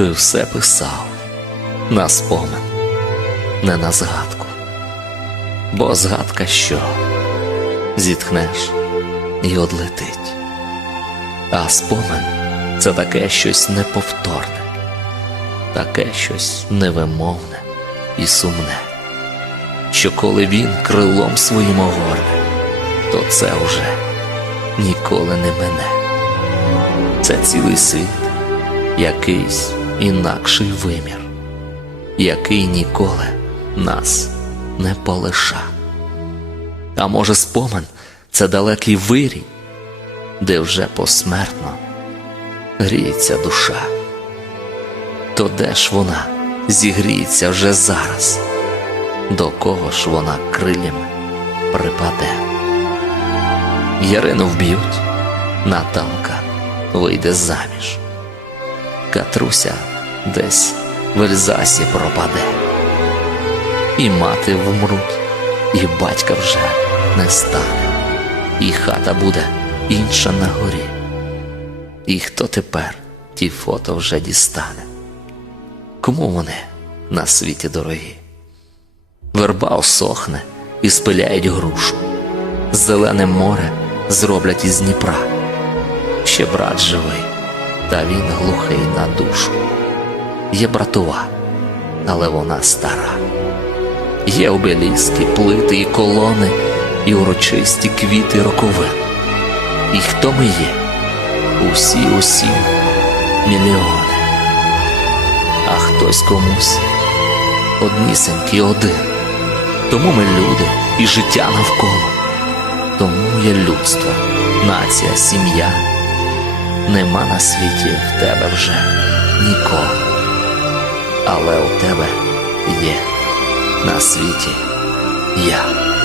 Ти все писав на спомин, не на згадку. Бо згадка що? Зітхнеш і одлетить. А спомин це таке щось неповторне, таке щось невимовне і сумне, що коли він крилом своїм огорне, то це вже ніколи не мене. Це цілий світ, якийсь інакший вимір, який ніколи нас не полиша. А може, спомин це далекий вирій, де вже посмертно гріється душа. То де ж вона зігріється вже зараз, до кого ж вона крилями припаде? Ярину вб'ють, Наталка вийде заміж. Катруся десь в Ельзасі пропаде. І мати вмруть, і батька вже не стане, і хата буде інша на горі. І хто тепер ті фото вже дістане? Кому вони на світі дорогі? Верба осохне і спиляють грушу, зелене море зроблять із Дніпра. Ще брат живий, та він глухий на душу. Є братова, але вона стара. Є обеліски, плити і колони, і урочисті квіти роковин. І хто ми є? Усі, усі мільйони. А хтось комусь однісенький один. Тому ми люди і життя навколо. Тому є людство, нація, сім'я. Нема на світі в тебе вже нікого. Але у тебе є на світі я.